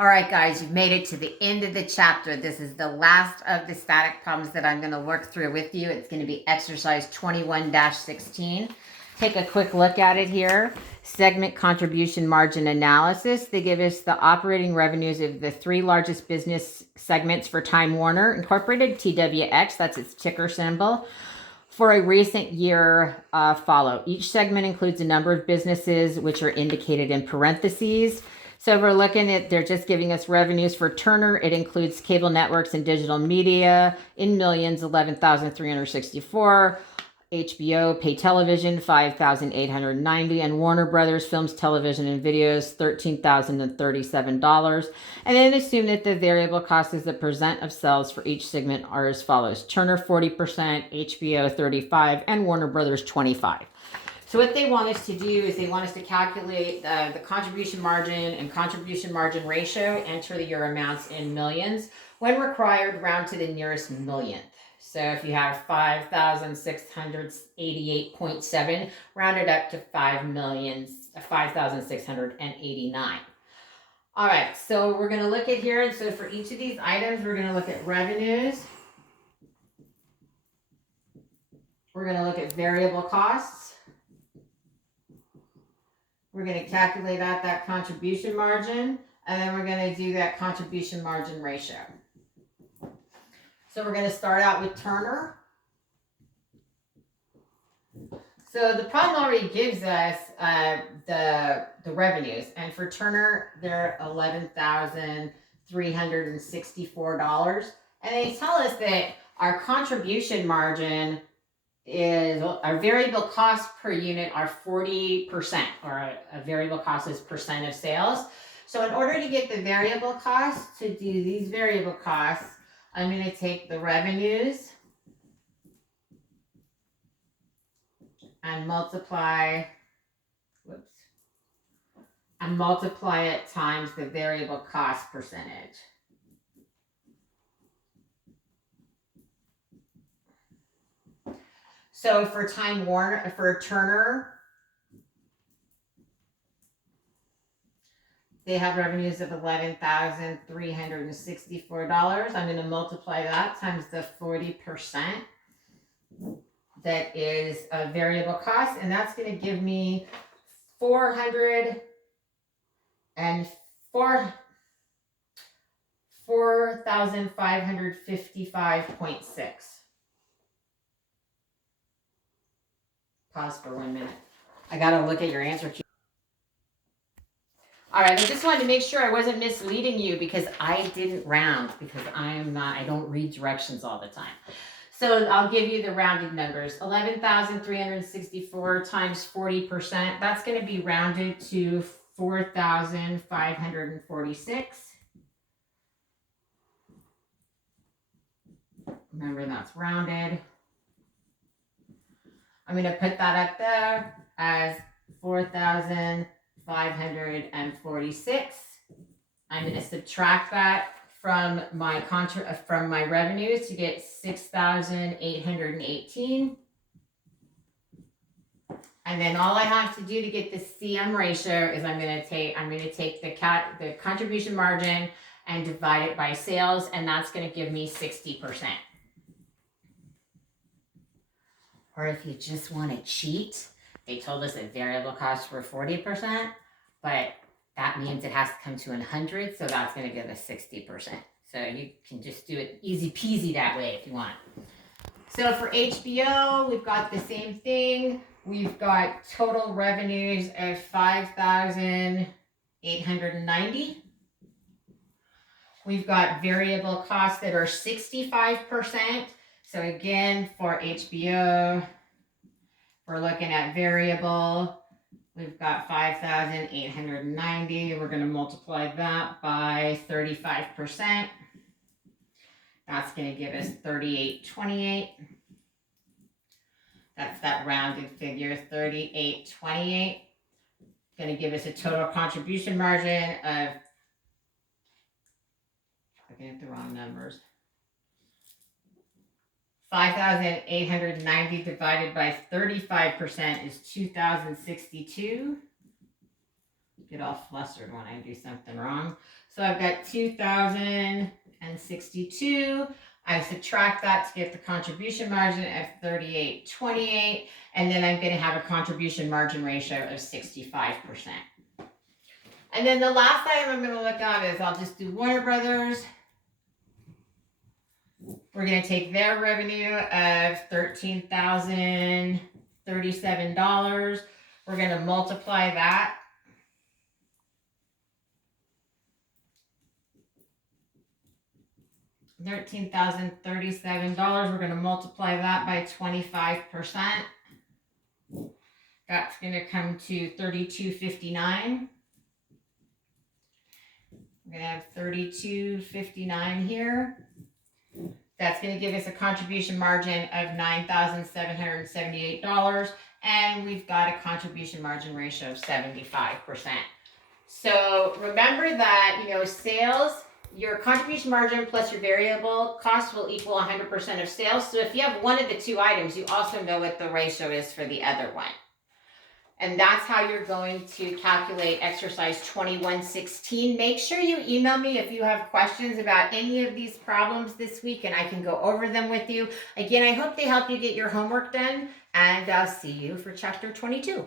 All right, guys, you've made it to the end of the chapter. This is the last of the static problems that I'm going to work through with you. It's going to be exercise 21-16. Take a quick look at it here. Segment contribution margin analysis. They give us the operating revenues of the three largest business segments for Time Warner Incorporated, TWX, that's its ticker symbol, for a recent year follow. Each segment includes a number of businesses which are indicated in parentheses. So if we're looking at, they're just giving us revenues for Turner. It includes cable networks and digital media in millions, 11,364. HBO pay television, 5,890, and Warner Brothers films, television, and videos, $13,037. And then assume that the variable cost as a percent of sales for each segment are as follows: Turner 40%, HBO 35%, and Warner Brothers 25%. So what they want us to do is they want us to calculate the contribution margin and contribution margin ratio, enter the year amounts in millions. When required, round to the nearest millionth. So if you have 5,688.7, round it up to 5,689. All right, so we're going to look at here. And so for each of these items, we're going to look at revenues. We're going to look at variable costs. We're going to calculate out that contribution margin, and then we're going to do that contribution margin ratio. So we're going to start out with Turner. So the problem already gives us the revenues, and for Turner, they're $11,364, and they tell us that our contribution margin is, our variable cost per unit are 40%, or a variable cost is percent of sales. So in order to get the variable cost, to do these variable costs, I'm going to take the revenues and multiply it times the variable cost percentage. So for Time Warner, for Turner, they have revenues of $11,364. I'm going to multiply that times the 40%. That is a variable cost, and that's going to give me 4,555.6. Pause for 1 minute. I got to look at your answer key. All right, I just wanted to make sure I wasn't misleading you, because I didn't round, because I don't read directions all the time. So I'll give you the rounded numbers. 11,364 times 40%. That's going to be rounded to 4,546. Remember, that's rounded. I'm going to put that up there as 4,546. I'm going to subtract that from my revenues to get 6,818. And then all I have to do to get the CM ratio is I'm going to take the contribution margin and divide it by sales, and that's going to give me 60%. Or if you just want to cheat, they told us that variable costs were 40%, but that means it has to come to 100, so that's going to give us 60%. So you can just do it easy peasy that way if you want. So for HBO, we've got the same thing. We've got total revenues of 5,890. We've got variable costs that are 65%. So again, for HBO, we're looking at variable. We've got 5,890. We're going to multiply that by 35%. That's going to give us 3828. That's that rounded figure, 3828. Going to give us a total contribution margin of, looking at the wrong numbers, 5,890 divided by 35% is 2,062. get all flustered when I do something wrong. So I've got 2,062. I subtract that to get the contribution margin of 38.28, and then I'm going to have a contribution margin ratio of 65%. And then the last item I'm going to look at is I'll just do Warner Brothers. We're going to take their revenue of $13,037. We're going to multiply that $13,037. We're going to multiply that by 25%. That's going to come to $32.59. We're going to have $32.59 here. That's going to give us a contribution margin of $9,778. And we've got a contribution margin ratio of 75%. So remember that, sales, your contribution margin plus your variable cost will equal 100% of sales. So if you have one of the two items, you also know what the ratio is for the other one. And that's how you're going to calculate exercise 2116. Make sure you email me if you have questions about any of these problems this week, and I can go over them with you. Again, I hope they help you get your homework done, and I'll see you for chapter 22.